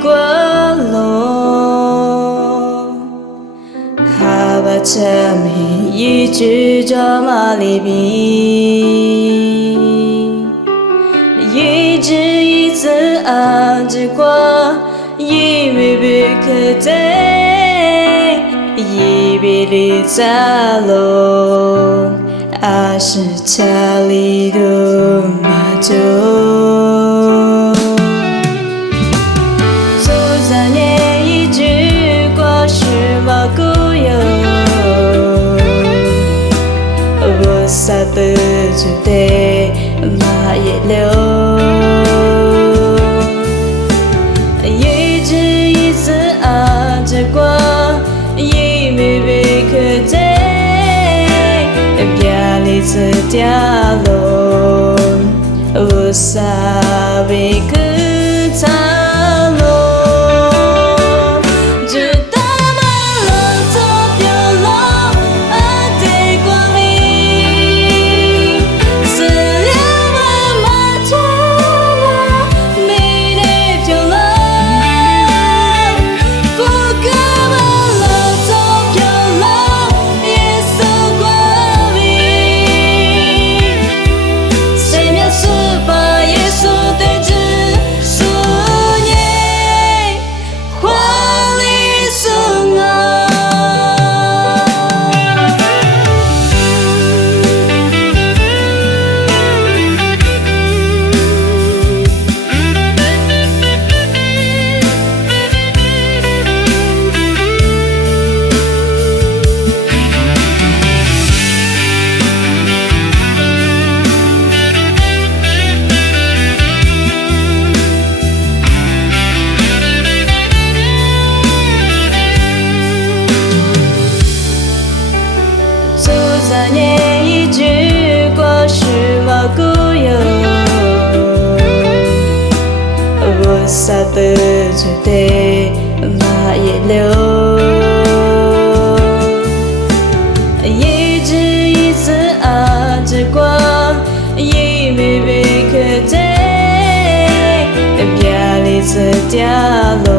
过路，哈巴车米一直着马里比，一直一次啊之过，一米不可得，一比里扎路，啊是家里的马祖。Sa tư chủ đề mà dễ lưu Ý chí ý sự à trải qua Ý mì bì khởi tế Bia lý sự tia lộn Vô xa bì cứ ta lộn Sa tư chủ đề mà dễ lưu Ý chí ý sự à trải qua Ý mì bì khởi tế Bia lý sự tia lộ